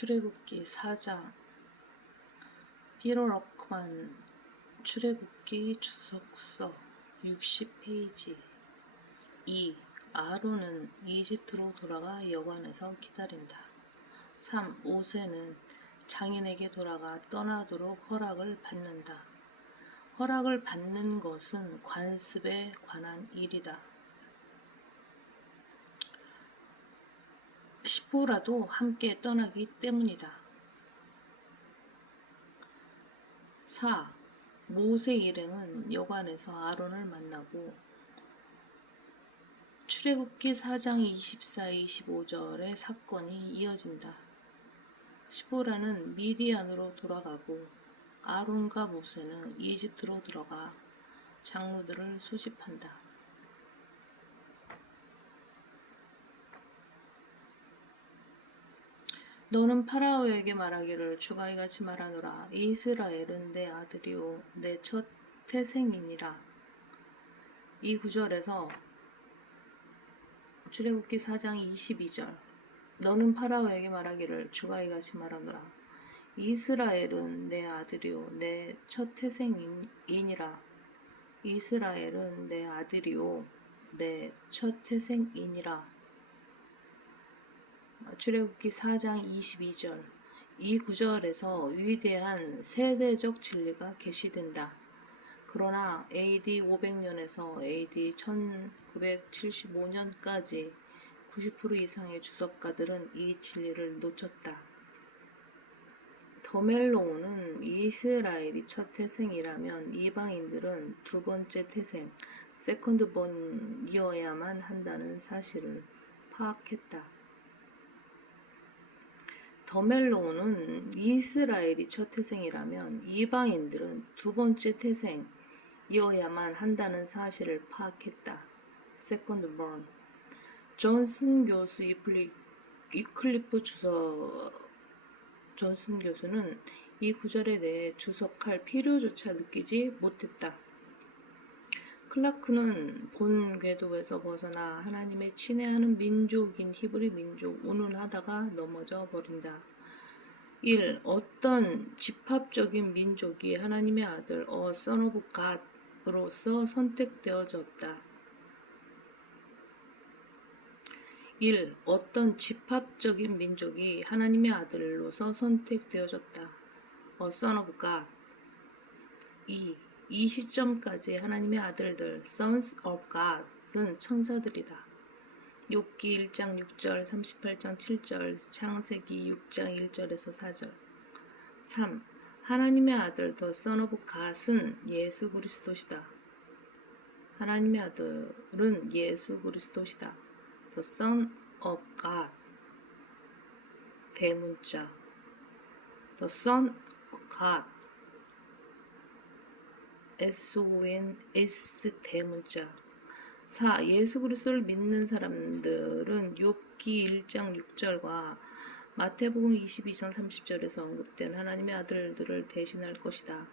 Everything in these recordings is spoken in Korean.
출애굽기 4장. 히로럭만 출애굽기 주석서 60페이지. 2. 아론은 이집트로 돌아가 여관에서 기다린다. 3. 모세는 장인에게 돌아가 떠나도록 허락을 받는다. 허락을 받는 것은 관습에 관한 일이다. 시포라도 함께 떠나기 때문이다. 4. 모세 일행은 여관에서 아론을 만나고 출애굽기 4장 24-25절의 사건이 이어진다. 시보라는 미디안으로 돌아가고 아론과 모세는 이집트로 들어가 장로들을 소집한다. 너는 파라오에게 말하기를 주가 이같이 말하노라. 이스라엘은 내 아들이요 내 첫 태생이니라. 이 구절에서 출애굽기 4장 22절. 너는 파라오에게 말하기를 주가 이같이 말하노라. 이스라엘은 내 아들이요 내 첫 태생이니라. 이스라엘은 내 아들이요 내 첫 태생이니라. 출애굽기 4장 22절. 이 구절에서 위대한 세대적 진리가 계시된다. 그러나 AD 500년에서 AD 1975년까지 90% 이상의 주석가들은 이 진리를 놓쳤다. 더멜로우는 이스라엘이 첫 태생이라면 이방인들은 두 번째 태생, 세컨드본이어야만 한다는 사실을 파악했다. 더멜로우는 이스라엘이 첫 태생이라면 이방인들은 두 번째 태생이어야만 한다는 사실을 파악했다. 세컨드본. 존슨 교수 이클리프 존슨 교수는 이 구절에 대해 주석할 필요조차 느끼지 못했다. 클라크는 본 궤도에서 벗어나 하나님의 친애하는 민족인 히브리 민족 운운하다가 넘어져 버린다. 1. 어떤 집합적인 민족이 하나님의 아들 Son of God으로서 선택되어졌다. 1. 어떤 집합적인 민족이 하나님의 아들로서 선택되어졌다. Son of God. 2. 이 시점까지 하나님의 아들들 Sons of God은 천사들이다. 욥기 1장 6절, 38장 7절, 창세기 6장 1절에서 4절. 3. 하나님의 아들 The Son of God은 예수 그리스도시다. 하나님의 아들은 예수 그리스도시다. The Son of God. 대문자. The Son of God. SONS 대문자. 4. 예수 그리스도를 믿는 사람들은 욥기 1장 6절과 마태복음 22장 30절에서 언급된 하나님의 아들들을 대신할 것이다.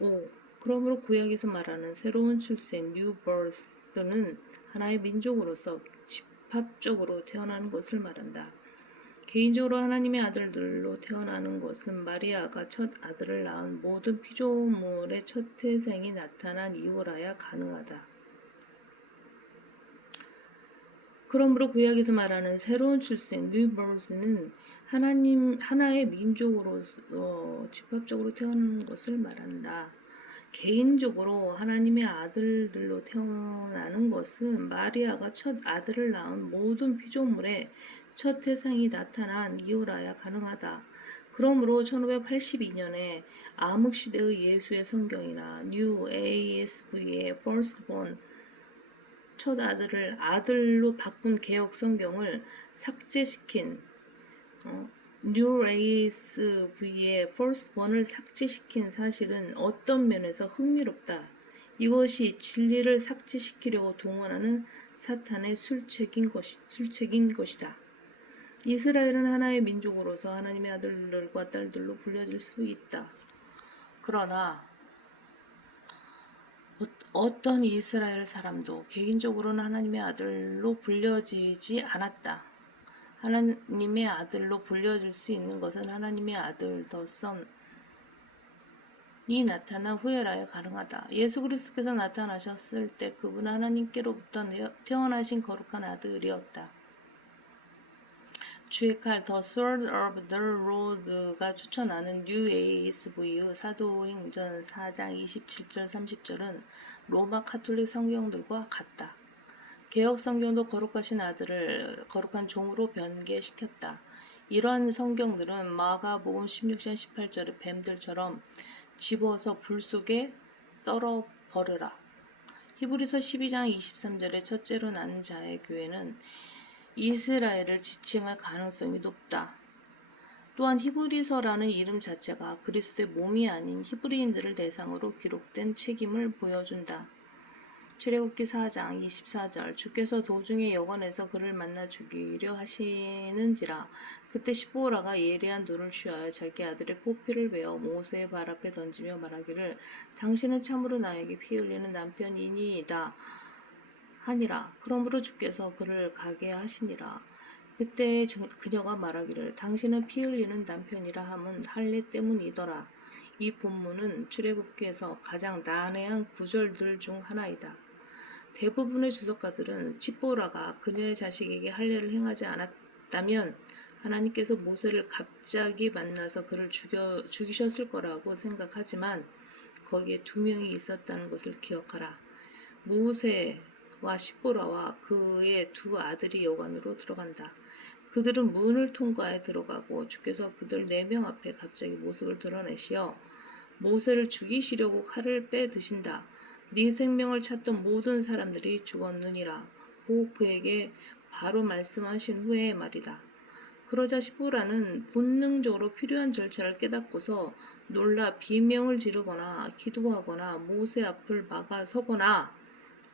5. 그러므로 구약에서 말하는 새로운 출생 New Birth는 하나의 민족으로서 집합적으로 태어나는 것을 말한다. 개인적으로 하나님의 아들들로 태어나는 것은 마리아가 첫 아들을 낳은 모든 피조물의 첫 태생이 나타난 이후라야 가능하다. 그러므로 구약에서 말하는 새로운 출생 New Birth는 하나의 민족으로서 집합적으로 태어나는 것을 말한다. 개인적으로 하나님의 아들들로 태어나는 것은 마리아가 첫 아들을 낳은 모든 피조물의 첫 태생이 나타난 이후라야 가능하다. 그러므로 1582년에 암흑시대의 예수의 성경이나 New ASV의 Firstborn 첫 아들을 아들로 바꾼 개혁 성경을 삭제시킨 New ASV의 Firstborn을 삭제시킨 사실은 어떤 면에서 흥미롭다. 이것이 진리를 삭제시키려고 동원하는 사탄의 술책인 것이다. 이스라엘은 하나의 민족으로서 하나님의 아들들과 딸들로 불려질 수 있다. 그러나 어떤 이스라엘 사람도 개인적으로는 하나님의 아들로 불려지지 않았다. 하나님의 아들로 불려질 수 있는 것은 하나님의 아들 더 선이 나타난 후에라야 가능하다. 예수 그리스도께서 나타나셨을 때 그분은 하나님께로부터 태어나신 거룩한 아들이었다. 주의 칼 The Sword of the Lord가 추천하는 UASV의 사도행전 4장 27절 30절은 로마 카톨릭 성경들과 같다. 개혁 성경도 거룩하신 아들을 거룩한 종으로 변개시켰다. 이러한 성경들은 마가복음 16장 18절의 뱀들처럼 집어서 불 속에 떨어 버려라. 히브리서 12장 23절의 첫째로 난 자의 교회는 이스라엘을 지칭할 가능성이 높다. 또한 히브리서라는 이름 자체가 그리스도의 몸이 아닌 히브리인들을 대상으로 기록된 책임을 보여준다. 출애굽기 4장 24절 주께서 도중에 여관에서 그를 만나 죽이려 하시는지라 그때 시보라가 예리한 돌을 취하여 자기 아들의 포피를 베어 모세의 발 앞에 던지며 말하기를 당신은 참으로 나에게 피 흘리는 남편이니이다 하니라. 그러므로 주께서 그를 가게 하시니라. 그때 그녀가 말하기를 당신은 피 흘리는 남편이라 함은 할례 때문이더라. 이 본문은 출애굽기에서 가장 난해한 구절들 중 하나이다. 대부분의 주석가들은 칩보라가 그녀의 자식에게 할례를 행하지 않았다면 하나님께서 모세를 갑자기 만나서 그를 죽이셨을 거라고 생각하지만 거기에 두 명이 있었다는 것을 기억하라. 모세와 십보라와 그의 두 아들이 여관으로 들어간다. 그들은 문을 통과해 들어가고 주께서 그들 4명 앞에 갑자기 모습을 드러내시어 모세를 죽이시려고 칼을 빼 드신다. 네 생명을 찾던 모든 사람들이 죽었느니라. 고 그에게 바로 말씀하신 후에 말이다. 그러자 시보라는 본능적으로 필요한 절차를 깨닫고서 놀라 비명을 지르거나 기도하거나 모세 앞을 막아서거나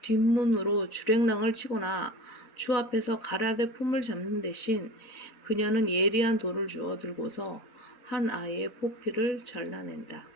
뒷문으로 주랭랑을 치거나 주 앞에서 가라데 품을 잡는 대신 그녀는 예리한 돌을 주워 들고서 한 아이의 포피를 잘라낸다.